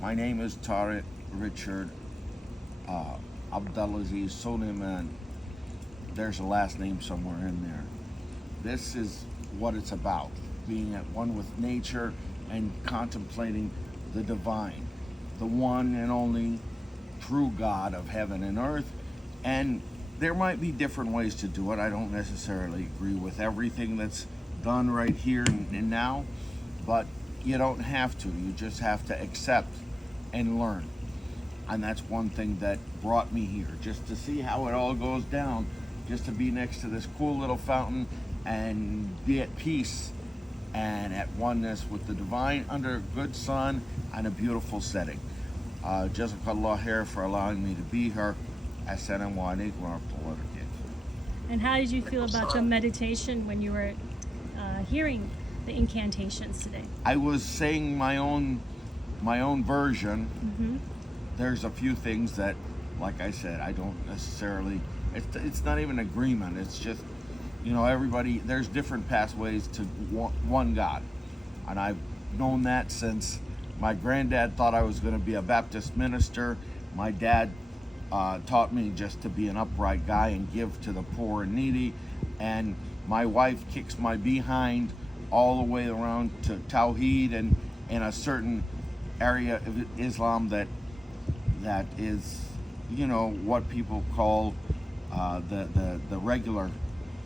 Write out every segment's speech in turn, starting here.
My name is Tariq Richard Abdulaziz Soliman. There's a last name somewhere in there. This is what it's about, being at one with nature and contemplating the divine, the one and only true God of heaven and earth. And there might be different ways to do it. I don't necessarily agree with everything that's done right here and now, but you don't have to. You just have to accept and learn. And that's one thing that brought me here, just to see how it all goes down, just to be next to this cool little fountain and be at peace and at oneness with the divine under a good sun and a beautiful setting. Jazakallah khair for allowing me to be here. Assalamu alaikum wa rahmatullahi wa barakatuh. And how did you feel about the meditation when you were hearing the incantations today? I was saying my own version. Mm-hmm. There's a few things that, like I said, I don't necessarily, it's not even agreement. It's just, everybody, there's different pathways to one God. And I've known that since my granddad thought I was going to be a Baptist minister. My dad taught me just to be an upright guy and give to the poor and needy. And my wife kicks my behind all the way around to Tawheed and in a certain area of Islam that is, what people call the regular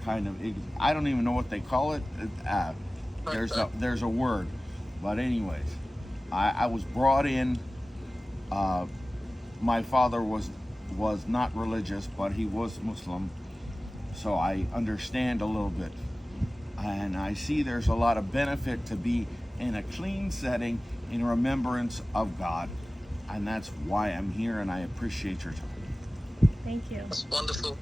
kind of, I don't even know what they call it. There's a word. But anyways, I was brought in. My father was not religious, but he was Muslim, so I understand a little bit. And I see there's a lot of benefit to be in a clean setting in remembrance of God. And that's why I'm here, and I appreciate your time. Thank you. That's wonderful.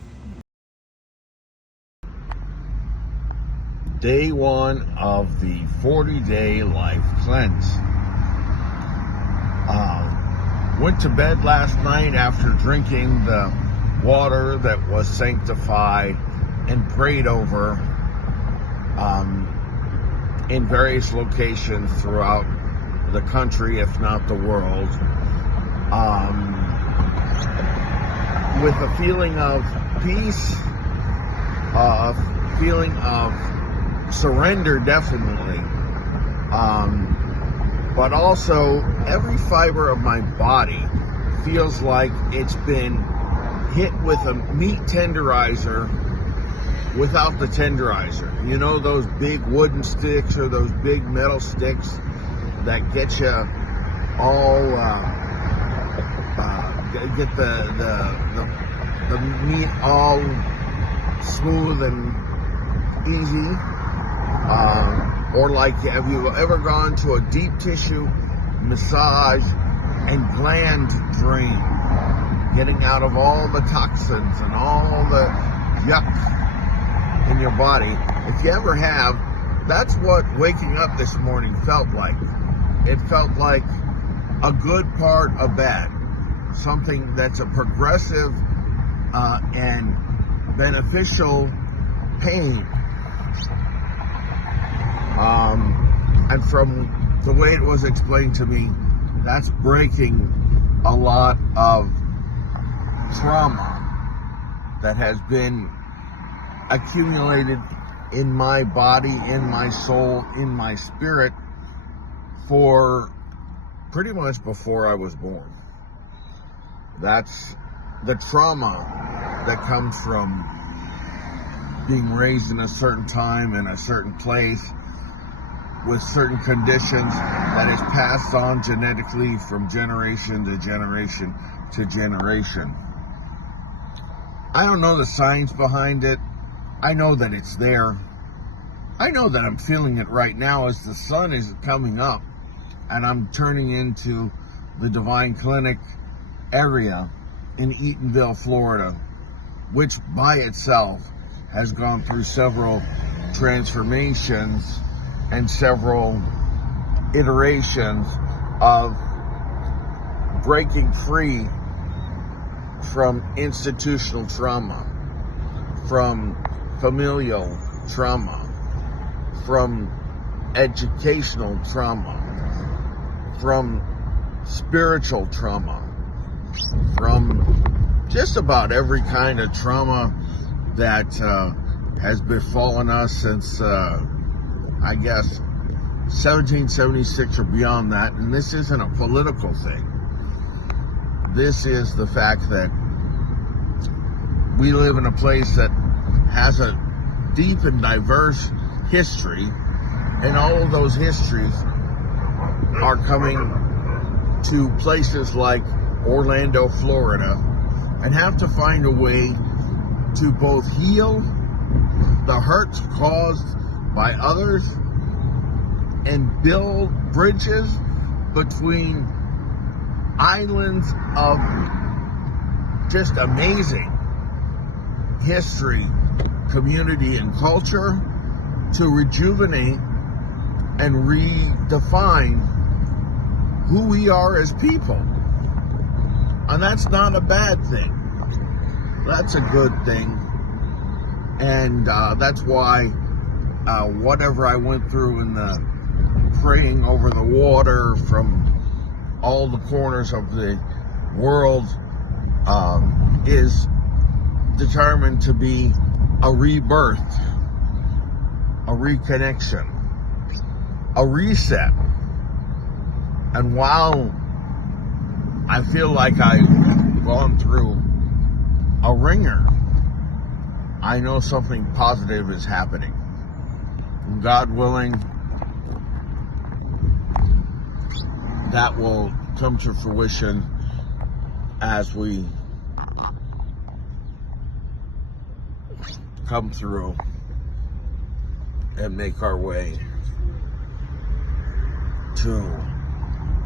Day 1 of the 40-day life cleanse. Went to bed last night after drinking the water that was sanctified and prayed over in various locations throughout the country, if not the world, with a feeling of peace, a feeling of surrender, definitely, but also every fiber of my body feels like it's been hit with a meat tenderizer without the tenderizer. Those big wooden sticks or those big metal sticks that get you all get the meat all smooth and easy. Or like, have you ever gone to a deep tissue massage and gland drain, getting out of all the toxins and all the yuck in your body? If you ever have, that's what waking up this morning felt like. It felt like a good part of bad, something that's a progressive and beneficial pain. And from the way it was explained to me, that's breaking a lot of trauma that has been accumulated in my body, in my soul, in my spirit for pretty much before I was born. That's the trauma that comes from being raised in a certain time, in a certain place, with certain conditions that is passed on genetically from generation to generation to generation. I don't know the science behind it. I know that it's there. I know that I'm feeling it right now as the sun is coming up and I'm turning into the Divine Clinic area in Eatonville, Florida, which by itself has gone through several transformations and several iterations of breaking free from institutional trauma, from familial trauma, from educational trauma, from spiritual trauma, from just about every kind of trauma that has befallen us since, I guess, 1776 or beyond that. And this isn't a political thing. This is the fact that we live in a place that has a deep and diverse history, and all of those histories are coming to places like Orlando, Florida, and have to find a way to both heal the hurts caused by others and build bridges between islands of just amazing history, community, and culture, to rejuvenate and redefine who we are as people. And that's not a bad thing. That's a good thing. And that's why whatever I went through in the praying over the water from all the corners of the world is determined to be a rebirth, a reconnection, a reset. And while I feel like I've gone through a ringer, I know something positive is happening. And God willing, that will come to fruition as we come through and make our way to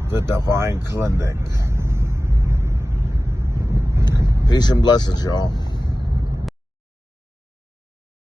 the divine clinic. Peace and blessings, y'all.